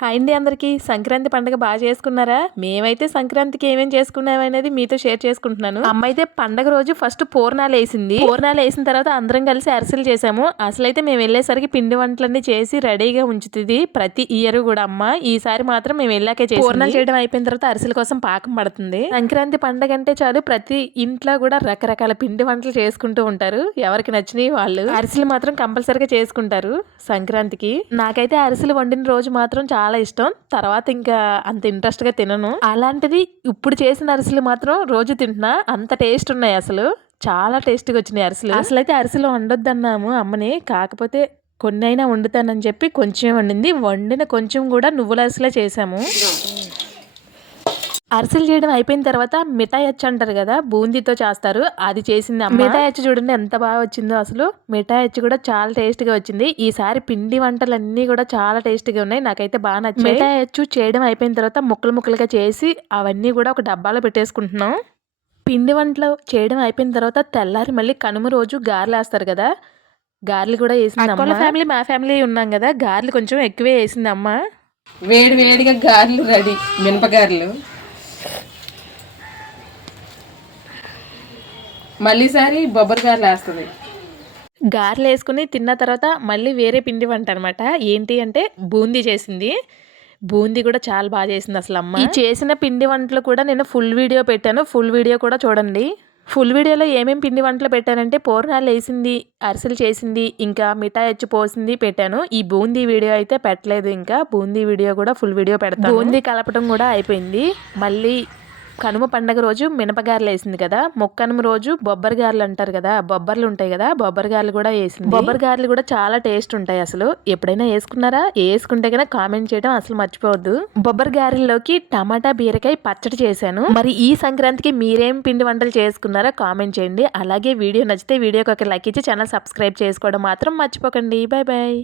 Hi అండి అందరికీ. సంక్రాంతి పండుగ బాగా చేసుకున్నారా? మేమైతే సంక్రాంతికి ఏమేం చేసుకున్నాం అనేది మీతో షేర్ చేసుకుంటున్నాను. అమ్మ అయితే పండగ రోజు ఫస్ట్ పూర్ణాలు వేసింది. పూర్ణాలు వేసిన తర్వాత అందరం కలిసి అరిసెలు చేసాము. అసలైతే మేము వెళ్ళేసరికి పిండి వంటలన్నీ చేసి రెడీగా ఉంచుతుంది ప్రతి ఇయర్ కూడా అమ్మ. ఈసారి మాత్రం మేము వెళ్ళాకే చేసి పూర్ణాలు చేయడం అయిపోయిన తర్వాత అరిసెల కోసం పాకం పడుతుంది. సంక్రాంతి పండగ అంటే చాలు ప్రతి ఇంట్లో కూడా రకరకాల పిండి వంటలు చేసుకుంటూ ఉంటారు. ఎవరికి నచ్చినవి వాళ్ళు. అరిసెలు మాత్రం కంపల్సరీగా చేసుకుంటారు సంక్రాంతికి. నాకైతే అరిసెలు వండిన రోజు మాత్రం చాలా ఇష్టం. తర్వాత ఇంకా అంత ఇంట్రెస్ట్ గా తినను. అలాంటిది ఇప్పుడు చేసిన అరిసెలు మాత్రం రోజు తింటున్నా. అంత టేస్ట్ ఉన్నాయి అసలు. చాలా టేస్ట్గా వచ్చినాయి అరిసెలు. అసలైతే అరిసెలు వండొద్దన్నాము అమ్మని. కాకపోతే కొన్ని అయినా వండుతానని చెప్పి కొంచెం వండింది. వండిన కొంచెం కూడా నువ్వుల అరిసెలే చేసాము. అరిసెలు చేయడం అయిపోయిన తర్వాత మిఠాయి అచ్చు అంటారు కదా, బూందీతో చేస్తారు. అది చేసింది అమ్మ. మిఠాయి అచ్చు చూడండి ఎంత బాగా వచ్చిందో అసలు. మిఠాయి అచ్చు కూడా చాలా టేస్ట్గా వచ్చింది. ఈసారి పిండి వంటలన్నీ కూడా చాలా టేస్ట్గా ఉన్నాయి. నాకైతే బాగా నచ్చాయి. మిఠాయి అచ్చు చేయడం అయిపోయిన తర్వాత ముక్కలు ముక్కలుగా చేసి అవన్నీ కూడా ఒక డబ్బాలో పెట్టేసుకుంటున్నాం. పిండి వంటలు చేయడం అయిపోయిన తర్వాత తెల్లారి మళ్ళీ కనుమ రోజు గారెలు వేస్తారు కదా, గారెలు కూడా వేసింది అమ్మ. ఫ్యామిలీ మా ఫ్యామిలీ ఉన్నాం కదా, గారెలు కొంచెం ఎక్కువే వేసింది అమ్మ. వేడి వేడిగా గారెలు రెడీ. మినపగారెలు మళ్ళీసారి బొబ్బరి గారెలు వేస్తుంది. గారెలు వేసుకుని తిన్న తర్వాత మళ్ళీ వేరే పిండి వంట అనమాట. ఏంటి అంటే బూందీ చేసింది. బూందీ కూడా చాలా బాగా చేసింది అసలు అమ్మ. ఈ చేసిన పిండి వంటలు కూడా నేను ఫుల్ వీడియో పెట్టాను. ఫుల్ వీడియో కూడా చూడండి. ఫుల్ వీడియోలో ఏమేమి పిండి వంటలు పెట్టానంటే పూర్ణాలు వేసింది, అరిసెలు చేసింది, ఇంకా మిఠాయి వచ్చి పోసింది పెట్టాను. ఈ బూందీ వీడియో అయితే పెట్టలేదు. ఇంకా బూందీ వీడియో కూడా ఫుల్ వీడియో పెడతాను. బూందీ కలపడం కూడా అయిపోయింది. మళ్ళీ కనుమ పండగ రోజు మినపగారెలు వేసింది కదా, మొక్కనుమ రోజు బొబ్బరి గారెలు అంటారు కదా, బొబ్బర్లు ఉంటాయి కదా, బొబ్బరి గారెలు కూడా వేసింది. బొబ్బరి గారెలు కూడా చాలా టేస్ట్ ఉంటాయి అసలు. ఎప్పుడైనా వేసుకున్నారా? వేసుకుంటే కనుక కామెంట్ చేయడం అసలు మర్చిపోవద్దు. బొబ్బరి గారెల్లోకి టమాటా బీరకాయ పచ్చడి చేశాను. మరి ఈ సంక్రాంతికి మీరేం పిండి వంటలు చేసుకున్నారో కామెంట్ చేయండి. అలాగే వీడియో నచ్చితే వీడియోకి ఒక లైక్ ఇచ్చి ఛానల్ సబ్స్క్రైబ్ చేసుకోవడం మాత్రం మర్చిపోకండి. Bye bye.